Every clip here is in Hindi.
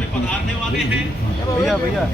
में पधारने वाले हैं। भैया भैया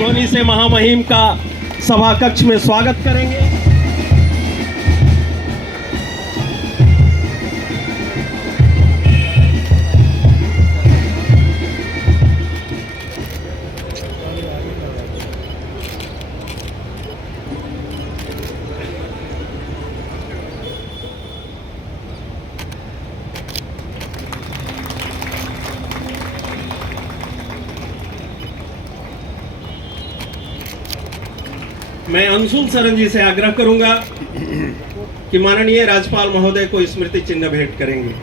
ध्वनि से महामहिम का सभा कक्ष में स्वागत करेंगे। मैं अंशुल सरन जी से आग्रह करूंगा कि माननीय राज्यपाल महोदय को स्मृति चिन्ह भेंट करेंगे।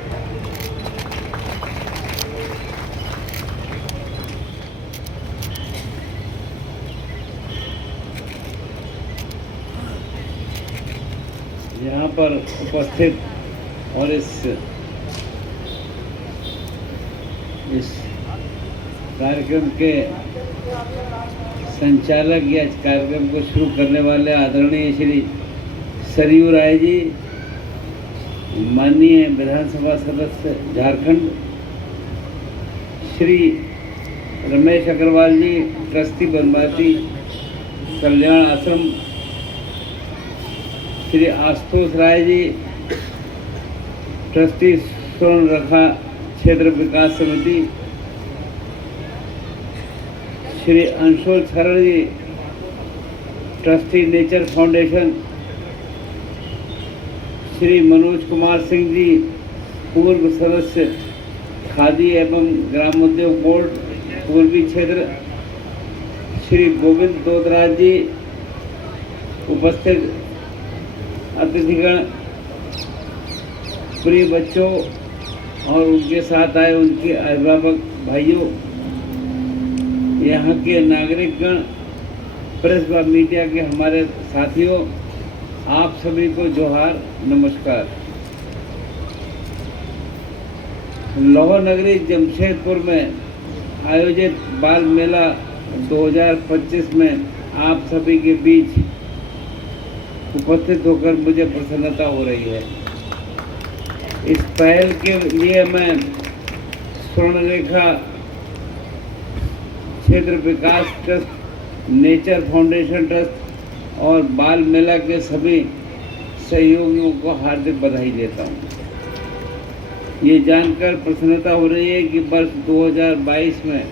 यहाँ पर उपस्थित और इस कार्यक्रम के संचालक या इस कार्यक्रम को शुरू करने वाले आदरणीय श्री सरयू राय जी, माननीय विधानसभा सदस्य Jharkhand Shri Ramesh Agarwal ji, trustee Banwasi Kalyan Ashram, Shri Ashutosh Rai ji, trustee Swarnarekha Kshetra Vikas Samiti, Shri Anshul Saran ji, trustee nature foundation, Shri Manoj Kumar Singh ji, पूर्व सदस्य खादी एवं ग्रामोद्योग बोर्ड पूर्वी क्षेत्र, श्री गोविंद दोदराज जी, उपस्थित अतिथिगण, प्रिय बच्चों और उनके साथ आए उनके अभिभावक भाइयों, यहाँ के नागरिकगण, प्रेस व मीडिया के हमारे साथियों, आप सभी को जोहार, नमस्कार। लौह नगरी जमशेदपुर में आयोजित बाल मेला 2025 में आप सभी के बीच उपस्थित होकर मुझे प्रसन्नता हो रही है। इस पहल के लिए मैं स्वर्णरेखा क्षेत्र विकास ट्रस्ट, नेचर फाउंडेशन ट्रस्ट और बाल मेला के सभी सहयोगियों को हार्दिक बधाई देता हूँ। ये जानकर प्रसन्नता हो रही है कि वर्ष 2022 में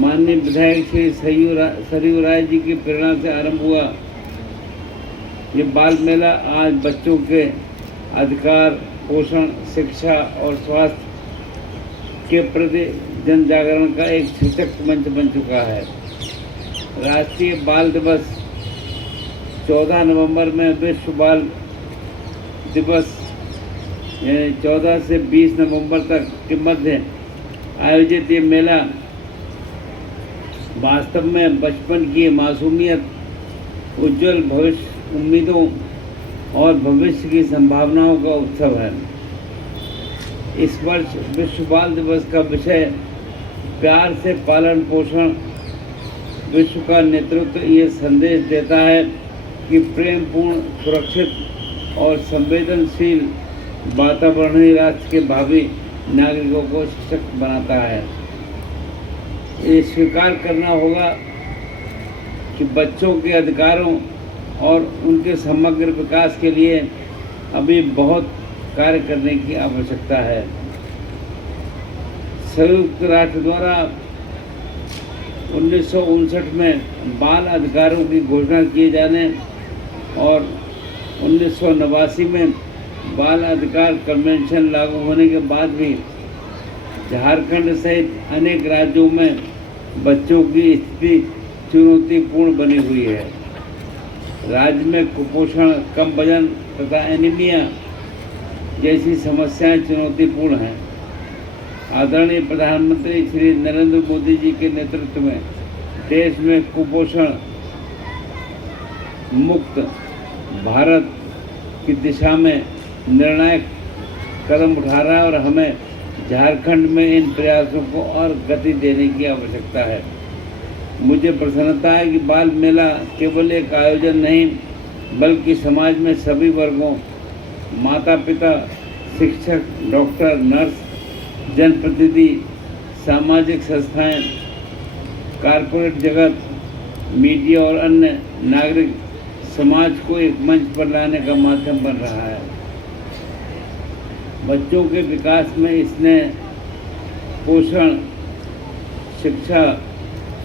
माननीय विधायक श्री सरयू राय जी की प्रेरणा से आरंभ हुआ ये बाल मेला आज बच्चों के अधिकार, पोषण, शिक्षा और स्वास्थ्य के प्रति जन जागरण का एक सशक्त मंच बन चुका है। राष्ट्रीय बाल दिवस 14 नवंबर में विश्व बाल दिवस 14 से 20 नवंबर तक के मध्य आयोजित ये मेला वास्तव में बचपन की मासूमियत, उज्जवल भविष्य, उम्मीदों और भविष्य की संभावनाओं का उत्सव है। इस वर्ष विश्व बाल दिवस का विषय प्यार से पालन पोषण विश्व का नेतृत्व ये संदेश देता है कि प्रेमपूर्ण, सुरक्षित और संवेदनशील वातावरण ही राष्ट्र के भावी नागरिकों को सशक्त बनाता है। ये स्वीकार करना होगा कि बच्चों के अधिकारों और उनके समग्र विकास के लिए अभी बहुत कार्य करने की आवश्यकता है। संयुक्त राष्ट्र द्वारा 1959 में बाल अधिकारों की घोषणा किए जाने और 1989 में बाल अधिकार कन्वेंशन लागू होने के बाद भी झारखंड सहित अनेक राज्यों में बच्चों की स्थिति चुनौतीपूर्ण बनी हुई है। राज्य में कुपोषण, कम वजन तथा एनीमिया जैसी समस्याएं चुनौतीपूर्ण हैं। आदरणीय प्रधानमंत्री श्री नरेंद्र मोदी जी के नेतृत्व में देश में कुपोषण मुक्त भारत की दिशा में निर्णायक कदम उठा रहा है और हमें झारखंड में इन प्रयासों को और गति देने की आवश्यकता है। मुझे प्रसन्नता है कि बाल मेला केवल एक आयोजन नहीं, बल्कि समाज में सभी वर्गों, माता पिता, शिक्षक, डॉक्टर, नर्स, जनप्रतिनिधि, सामाजिक संस्थाएं, कॉरपोरेट जगत, मीडिया और अन्य नागरिक समाज को एक मंच पर लाने का माध्यम बन रहा है। बच्चों के विकास में स्नेह, पोषण, शिक्षा,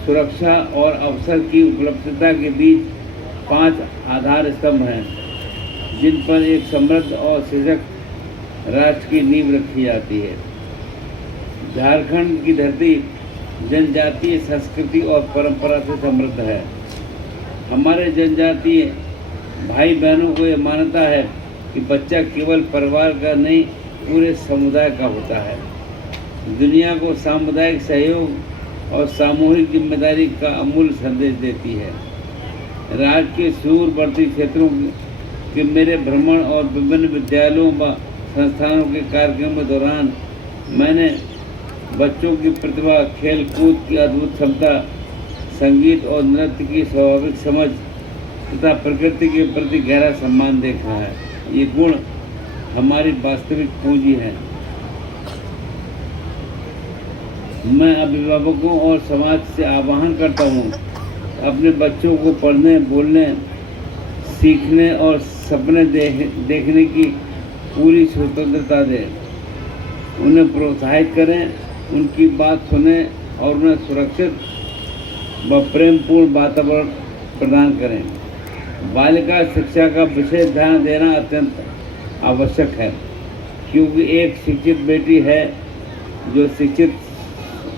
सुरक्षा और अवसर की उपलब्धता के बीच 5 आधार स्तंभ हैं, जिन पर एक समृद्ध और सशक्त राष्ट्र की नींव रखी जाती है। झारखंड की धरती जनजातीय संस्कृति और परंपरा से समृद्ध है। हमारे जनजातीय भाई बहनों को यह मान्यता है कि बच्चा केवल परिवार का नहीं, पूरे समुदाय का होता है। दुनिया को सामुदायिक सहयोग और सामूहिक जिम्मेदारी का अमूल्य संदेश देती है। राज्य के दूरवर्ती क्षेत्रों के मेरे भ्रमण और विभिन्न विद्यालयों व संस्थानों के कार्यक्रमों के दौरान मैंने बच्चों की प्रतिभा, खेल कूद की अद्भुत क्षमता, संगीत और नृत्य की स्वाभाविक समझ तथा प्रकृति के प्रति गहरा सम्मान देखा है। ये गुण हमारी वास्तविक पूंजी है। मैं अभिभावकों और समाज से आह्वान करता हूँ, अपने बच्चों को पढ़ने, बोलने, सीखने और सपने देखने की पूरी स्वतंत्रता दें। उन्हें प्रोत्साहित करें, उनकी बात सुनें और उन्हें सुरक्षित व प्रेमपूर्ण वातावरण प्रदान करें। बालिका शिक्षा का विशेष ध्यान देना अत्यंत आवश्यक है, क्योंकि एक शिक्षित बेटी है जो शिक्षित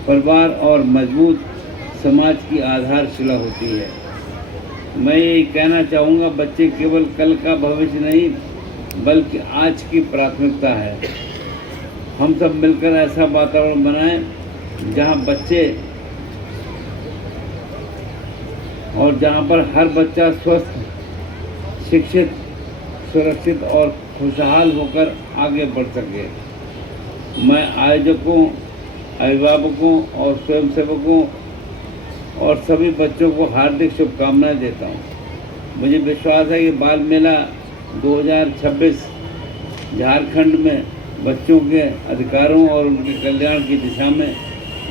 परिवार और मजबूत समाज की आधारशिला होती है। मैं ये कहना चाहूँगा, बच्चे केवल कल का भविष्य नहीं, बल्कि आज की प्राथमिकता है। हम सब मिलकर ऐसा वातावरण बनाएं जहाँ बच्चे और जहाँ पर हर बच्चा स्वस्थ, शिक्षित, सुरक्षित और खुशहाल होकर आगे बढ़ सके। मैं आयोजकों, अभिभावकों और स्वयंसेवकों और सभी बच्चों को हार्दिक शुभकामनाएं देता हूं। मुझे विश्वास है कि बाल मेला 2026 झारखंड में बच्चों के अधिकारों और उनके कल्याण की दिशा में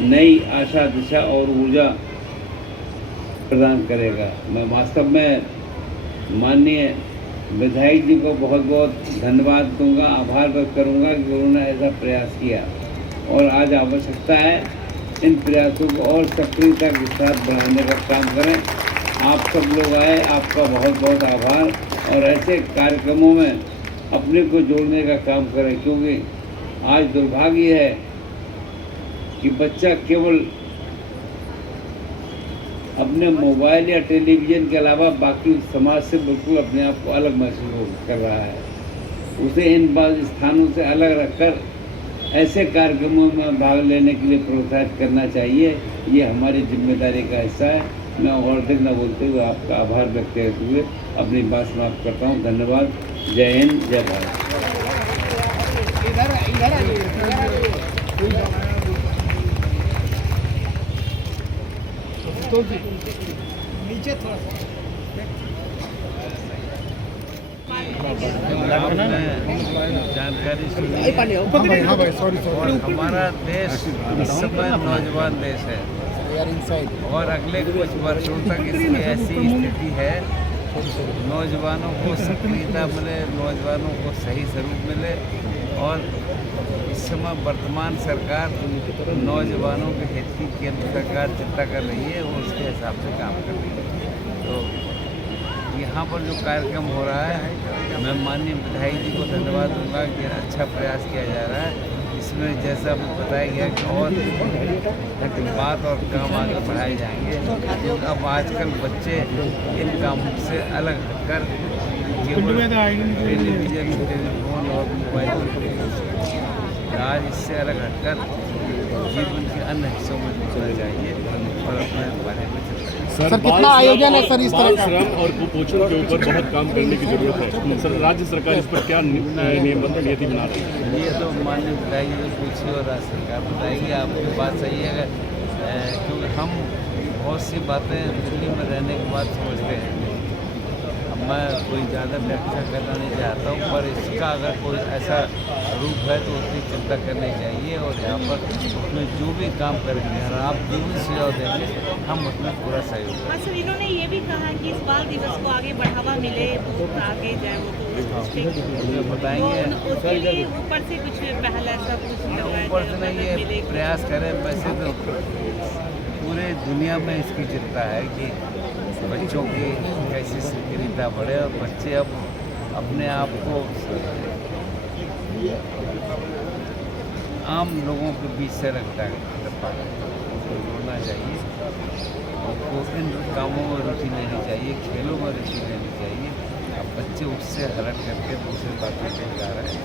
नई आशा, दिशा और ऊर्जा प्रदान करेगा। मैं वास्तव में माननीय विधायक जी को बहुत बहुत धन्यवाद दूंगा, आभार व्यक्त करूंगा कि उन्होंने ऐसा प्रयास किया और आज आवश्यकता है इन प्रयासों को और सक्रियता के साथ बढ़ाने का काम करें। आप सब लोग आए, आपका बहुत बहुत आभार और ऐसे कार्यक्रमों में अपने को जोड़ने का काम करें, क्योंकि आज दुर्भाग्य है कि बच्चा केवल अपने मोबाइल या टेलीविज़न के अलावा बाकी समाज से बिल्कुल अपने आप को अलग महसूस कर रहा है। उसे इन स्थानों से अलग रखकर ऐसे कार्यक्रमों में भाग लेने के लिए प्रोत्साहित करना चाहिए। ये हमारी जिम्मेदारी का हिस्सा है। मैं और अधिक न बोलते हुए आपका आभार व्यक्त करते हुए अपनी बात समाप्त करता हूँ। धन्यवाद। जय हिंद, जय भारत। नीचे थोड़ा जानकारी सुनी और हमारा देश इस समय नौजवान देश है और अगले कुछ वर्षों तक इसकी ऐसी स्थिति है, नौजवानों को सक्रियता मिले, नौजवानों को सही स्वरूप मिले और इस समय वर्तमान सरकार नौजवानों के हित की केंद्र सरकार चिंता कर रही है और उसके हिसाब से काम कर रही है। तो यहाँ पर जो कार्यक्रम हो रहा है, मैं माननीय विधायक जी को धन्यवाद दूंगा कि अच्छा प्रयास किया जा रहा है। इस इसमें जैसा अभी बताया गया कि और बात और काम आगे बढ़ाए जाएंगे। तो अब आजकल बच्चे इन कामों से अलग हटकर केवल टेलीविज़न, टेलीफोन और मोबाइल पर आज इससे अलग हटकर जीवन के अन्य हिस्सों में जुड़ना चाहिए और अपने बारे में चलना चाहिए। सर कितना आयोजन है सर इस तरह का? श्रम और कुपोषण के ऊपर बहुत काम करने की जरूरत है सर। राज्य सरकार इस पर क्या नियम नीति बना रही है? ये तो माननीय बताइए जो पूछिए और राज्य सरकार बताएगी। आपकी बात सही है, अगर क्योंकि हम बहुत सी बातें दिल्ली में रहने के बाद समझते हैं। अब मैं कोई ज़्यादा व्याख्या करना नहीं चाहता हूँ, पर इसका अगर कोई ऐसा रूप है तो उसकी चिंता करनी चाहिए और यहाँ पर उसमें जो भी काम करेंगे और आप जो भी सुझाव देंगे हम उसमें पूरा सहयोग करेंगे। हाँ सर, इन्होंने ये भी कहा कि इस बाल दिवस को आगे बढ़ावा मिले, आगे जाए वो तो बताएंगे उसके लिए ऊपर से कुछ पहल ऐसा कुछ ऊपर से नहीं, ये प्रयास करें। वैसे तो पूरे दुनिया में इसकी चिंता है कि बच्चों की कैसी सक्रियता बढ़े और बच्चे अब अपने आप को आम लोगों के बीच से रखता है, उनको जोड़ना चाहिए, उनको इन कामों में रुचि लेनी चाहिए, खेलों में रुचि लेनी चाहिए। अब बच्चे उससे हट करके दूसरी बातों पे जा रहे हैं।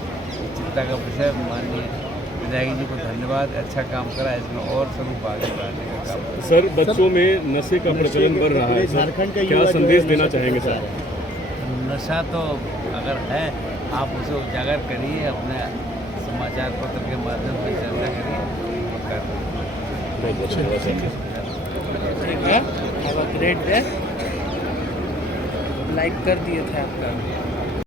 चिंता का विषय। माननीय विधायक जी को धन्यवाद, अच्छा काम करा, इसमें और स्वरूप आगे बढ़ाने का काम। सर बच्चों में नशे का प्रचलन बढ़ रहा है सर, क्या संदेश देना चाहेंगे सर? नशा तो अगर है आप उसे उजागर करिए, अपने समाचार पत्र के माध्यम से चर्चा करिए। ठीक है, have a great day. Like कर दिए थे आपका।